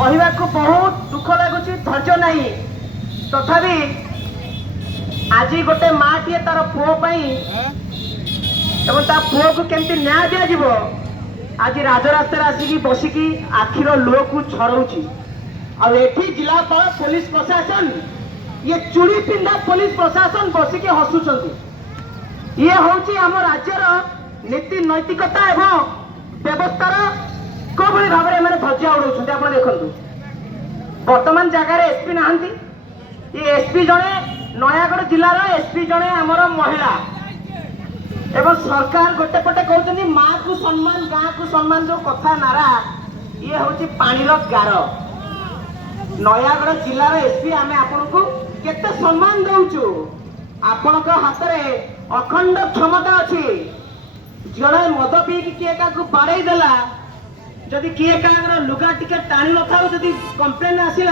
कहवाक बहुत दुख लगुच धैर्य नहीं तथापि आज गोटे माँ तार पुओ पुओ को केमती न्याय दिज्व आज राजरास्ता आसिक बसिकी आखिर लुह को छरौची आठी जिलापाल पुलिस प्रशासन ये चूड़ी पिंधा पुलिस प्रशासन बसिकी हसुंट ये हूँ आम राज्यर नीति नैतिकता एवं व्यवस्थार कौन भाव में ध्वजा उड़ाऊँ आप देखु वर्तमान जगार एसपी नहांती ये एसपी जड़े नयागढ़ जिलार एसपी जड़े आमर महिला एवं सरकार गोटे पटे कहते माँ को सम्मान गाँ को सम्मान जो कथा नारा ये हूँ पानी गार नयागढ़ जिलार एसपी आम आपण को केते सम्मान दउचु आपण हाथ में अखंड क्षमता अच्छी जड़े मद पी किए क्या बाड़े देला जदि किए क्या लुगा टिके टाणी न था जदि कंप्लेन आसला